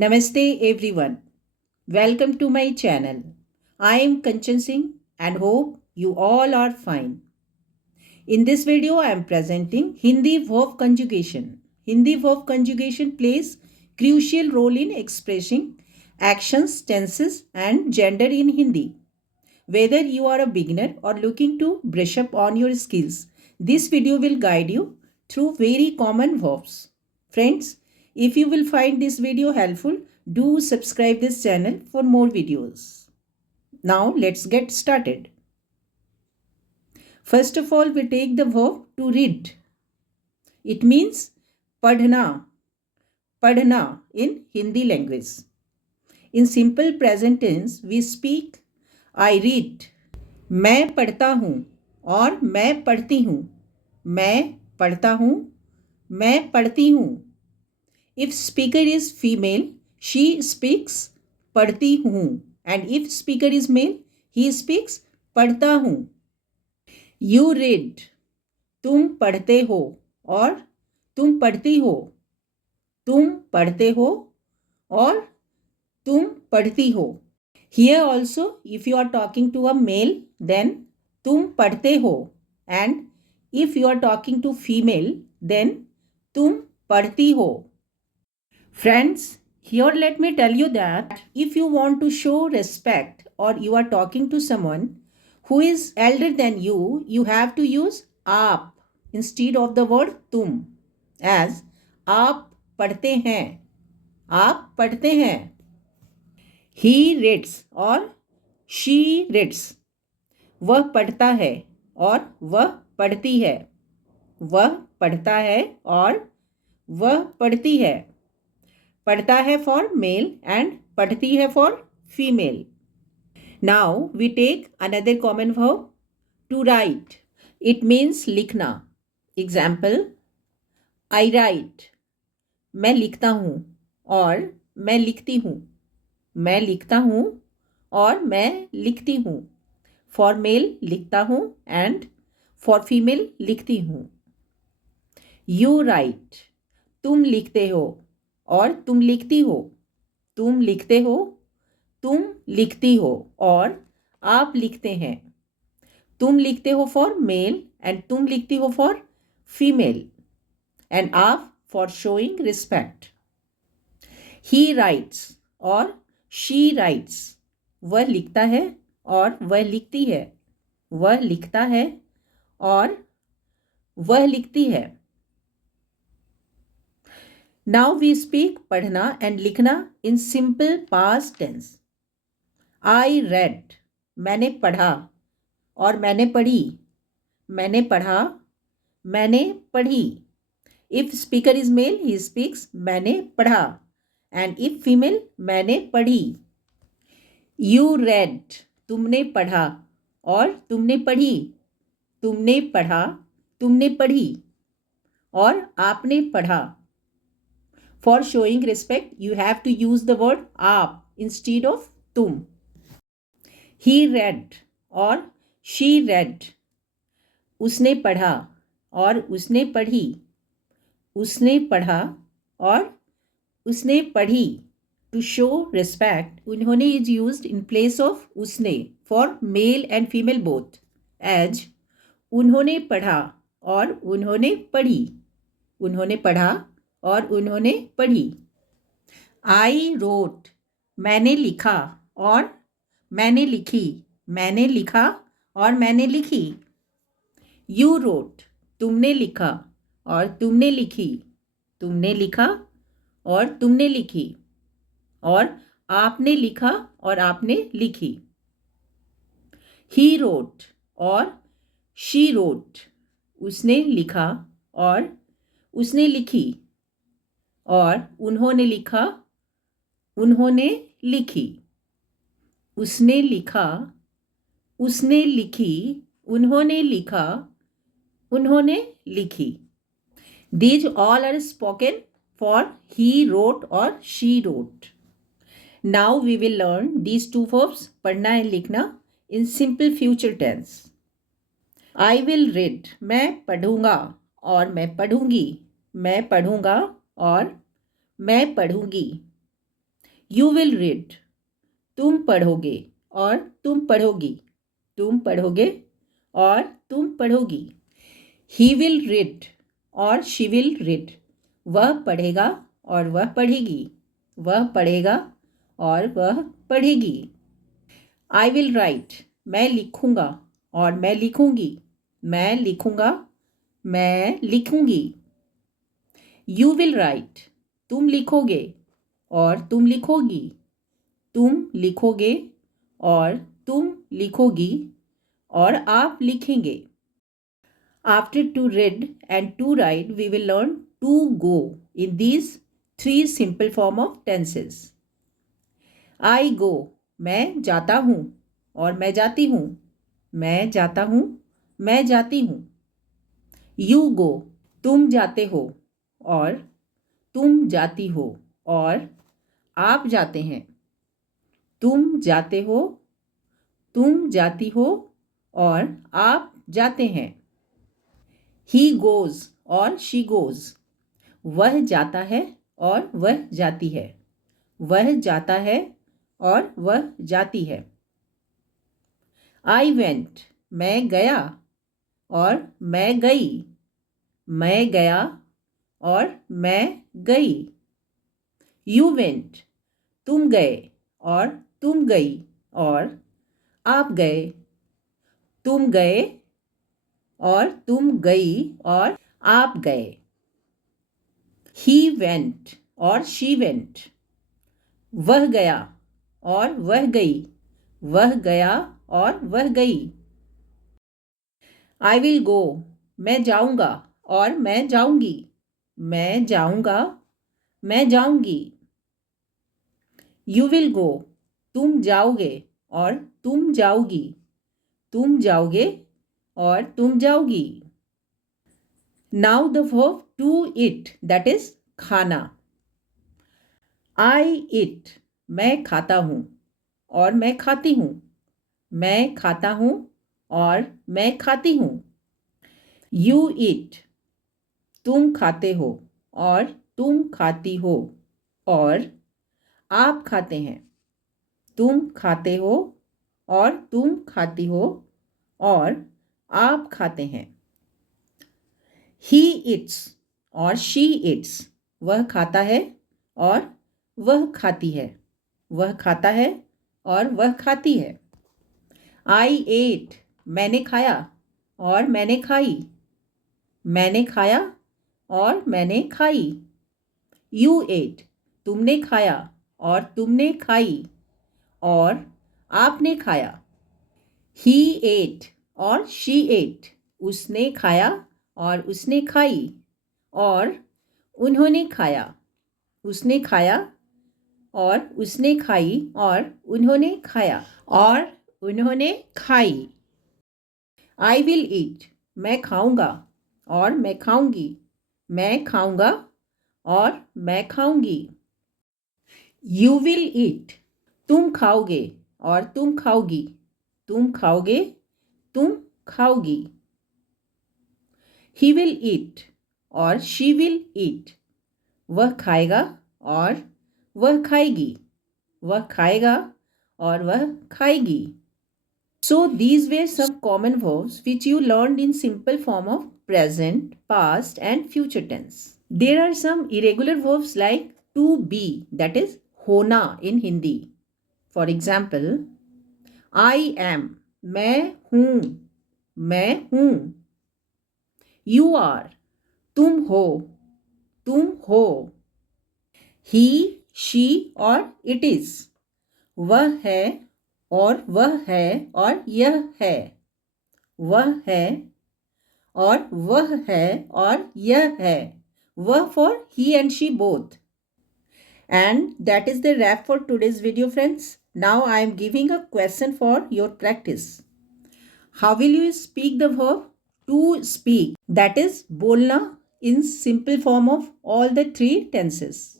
Namaste everyone. Welcome to my channel. I am Kanchan Singh and hope you all are fine. In this video I am presenting Hindi verb conjugation. Hindi verb conjugation plays crucial role in expressing actions, tenses and gender in Hindi. Whether you are a beginner or looking to brush up on your skills, this video will guide you through very common verbs. Friends, if you will find this video helpful, do subscribe this channel for more videos. Now let's get started. First of all, we take the verb to read. It means padhna in Hindi language. In simple present tense, we speak I read. मैं पढ़ता हूँ और मैं पढ़ती हूँ. मैं पढ़ता हूँ, मैं पढ़ती हूँ. If speaker is female, she speaks पढ़ती हूँ. And if speaker is male, he speaks पढ़ता हूँ. You read. तुम पढ़ते हो और तुम पढ़ती हो. तुम पढ़ते हो और तुम पढ़ती हो. Here also, if you are talking to a male, then तुम पढ़ते हो. And if you are talking to female, then तुम पढ़ती हो. Friends, here let me tell you that if you want to show respect or you are talking to someone who is elder than you, you have to use आप instead of the word तुम. As आप पढ़ते हैं. आप पढ़ते हैं. He reads और she reads. वह पढ़ता है और वह पढ़ती है. वह पढ़ता है और वह पढ़ती है. पढ़ता है for male and पढ़ती है for female. Now we take another common verb to write. It means लिखना. Example, I write. मैं लिखता हूँ और मैं लिखती हूँ. मैं लिखता हूँ और मैं लिखती हूँ. For male लिखता हूँ and for female लिखती हूँ. You write. तुम लिखते हो और तुम लिखती हो. तुम लिखते हो, तुम लिखती हो और आप लिखते हैं. तुम लिखते हो for male and तुम लिखती हो for female and आप for showing respect. He writes और she writes. वह लिखता है और वह लिखती है. वह लिखता है और वह लिखती है. Now we speak पढ़ना and लिखना in simple past tense. I read. मैंने पढ़ा और मैंने पढ़ी. मैंने पढ़ा, मैंने पढ़ी. If speaker is male, he speaks मैंने पढ़ा. And if female, मैंने पढ़ी. You read. तुमने पढ़ा और तुमने पढ़ी. तुमने पढ़ा, तुमने पढ़ी और आपने पढ़ा. For showing respect, you have to use the word आप instead of तुम. He read और she read. उसने पढ़ा और उसने पढ़ी. उसने पढ़ा और उसने पढ़ी. To show respect, उन्होंने is used in place of उसने for male and female both. As उन्होंने पढ़ा और उन्होंने पढ़ी. उन्होंने पढ़ा और उन्होंने पढ़ी. I wrote. मैंने लिखा और मैंने लिखी. मैंने लिखा और मैंने लिखी. You wrote. तुमने लिखा और तुमने लिखी. तुमने लिखा और तुमने लिखी और आपने लिखा और आपने लिखी. He wrote और she wrote. उसने लिखा और उसने लिखी और उन्होंने लिखा, उन्होंने लिखी. उसने लिखा, उसने लिखी, उन्होंने लिखा, उन्होंने लिखी. These all are spoken for he wrote or she wrote. Now we will learn these two verbs पढ़ना and लिखना in simple future tense. I will read. मैं पढ़ूंगा और मैं पढ़ूंगी. मैं पढ़ूंगा और मैं पढ़ूंगी. You will read. तुम पढ़ोगे और तुम पढ़ोगी. तुम पढ़ोगे और तुम पढ़ोगी. He will read और she will read. वह पढ़ेगा और वह पढ़ेगी. वह पढ़ेगा और वह पढ़ेगी. I will write. मैं लिखूंगा और मैं लिखूंगी. मैं लिखूंगा, मैं लिखूंगी. You will write. तुम लिखोगे और तुम लिखोगी. तुम लिखोगे और तुम लिखोगी और आप लिखेंगे. After to read and to write, we will learn to go in these three simple form of tenses. I go. मैं जाता हूँ और मैं जाती हूँ. मैं जाता हूँ, मैं जाती हूँ. You go. तुम जाते हो और तुम जाती हो और आप जाते हैं. तुम जाते हो, तुम जाती हो और आप जाते हैं. He goes और she goes. वह जाता है और वह जाती है. वह जाता है और वह जाती है. I went. मैं गया और मैं गई. मैं गया और मैं गई. You went. तुम गए और तुम गई और आप गए. तुम गए और तुम गई और आप गए. He went और she went. वह गया और वह गई. वह गया और वह गई. I will go. मैं जाऊंगा और मैं जाऊंगी. मैं जाऊंगा, मैं जाऊंगी. You will go. तुम जाओगे और तुम जाओगी. तुम जाओगे और तुम जाओगी. Now the verb to eat, that is खाना. I eat. मैं खाता हूँ और मैं खाती हूँ. मैं खाता हूँ और मैं खाती हूँ. You eat. तुम खाते हो और तुम खाती हो और आप खाते हैं. तुम खाते हो और तुम खाती हो और आप खाते हैं. He eats और she eats. वह खाता है और वह खाती है. वह खाता है और वह खाती है. I ate. मैंने खाया और मैंने खाई. मैंने खाया और मैंने खाई. You ate. तुमने खाया और तुमने खाई और आपने खाया. He ate और she ate. उसने खाया और उसने खाई और उन्होंने खाया. उसने खाया और उसने खाई और उन्होंने खाया और उन्होंने खाई. I will eat. मैं खाऊंगा और मैं खाऊंगी. मैं खाऊंगा और मैं खाऊंगी. You will eat. तुम खाओगे और तुम खाओगी. तुम खाओगे, तुम खाओगी. He will eat और she will eat. वह खाएगा और वह खाएगी. वह खाएगा और वह खाएगी. So these were some common verbs which you learned in simple form of present, past and future tense. There are some irregular verbs like to be, that is होना in Hindi. For example, I am. मैं हूँ. मैं हूँ. You are. तुम हो. तुम हो. He, she और it is. वह है और वह है और यह है. वह है और वह है और यह है. वह for he and she both. And that is the wrap for today's video, friends. Now I am giving a question for your practice. How will you speak the verb to speak? That is बोलना in simple form of all the three tenses.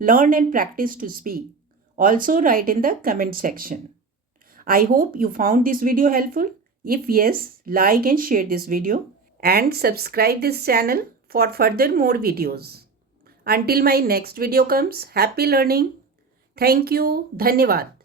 Learn and practice to speak. Also write in the comment section. I hope you found this video helpful. If yes, like and share this video and subscribe this channel for further more videos. Until my next video comes, happy learning. Thank you, धन्यवाद।